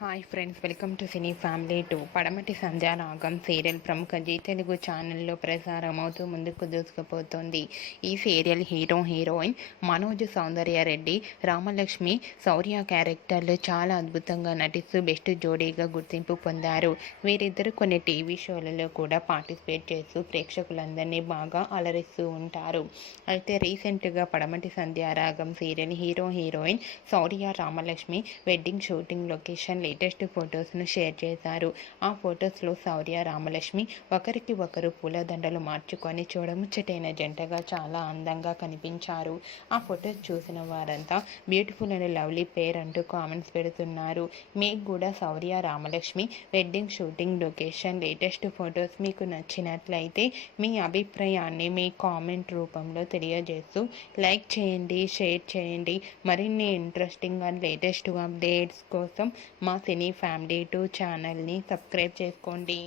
Hi friends, welcome to cine family 2. పడమటి Sandhyaragam serial ప్రముఖ G Telugu ఛానల్లో ప్రసారమవుతూ ముందుకు దూసుకుపోతుంది. ఈ సీరియల్ హీరోయిన్ మనోజ్ సౌందర్యారెడ్డి, రామలక్ష్మి, శౌర్య క్యారెక్టర్లు చాలా అద్భుతంగా నటిస్తూ బెస్ట్ జోడీగా గుర్తింపు పొందారు. వీరిద్దరు కొన్ని టీవీ షోలలో కూడా పార్టిసిపేట్ చేస్తూ ప్రేక్షకులందరినీ బాగా అలరిస్తూ ఉంటారు. అయితే రీసెంట్గా Padamati Sandhyaragam serial heroine Shaurya, Ramalakshmi wedding shooting location latest ఫొటోస్ను షేర్ చేశారు. ఆ ఫొటోస్లో శౌర్య, రామలక్ష్మి ఒకరికి ఒకరు పూలదండలు మార్చుకొని చూడముచ్చటైన జంటగా చాలా అందంగా కనిపించారు. ఆ ఫొటోస్ చూసిన వారంతా బ్యూటిఫుల్ అండ్ లవ్లీ పేర్ అంటూ కామెంట్స్ పెడుతున్నారు. మీకు కూడా Shaurya, Ramalakshmi wedding shooting location latest photos మీకు నచ్చినట్లయితే మీ అభిప్రాయాన్ని మీ కామెంట్ రూపంలో తెలియజేస్తూ లైక్ చేయండి, షేర్ చేయండి. మరిన్ని ఇంట్రెస్టింగ్ అండ్ లేటెస్ట్ అప్డేట్స్ కోసం మా సినీ ఫ్యామిలీ 2 ఛానల్ని సబ్స్క్రైబ్ చేసుకోండి.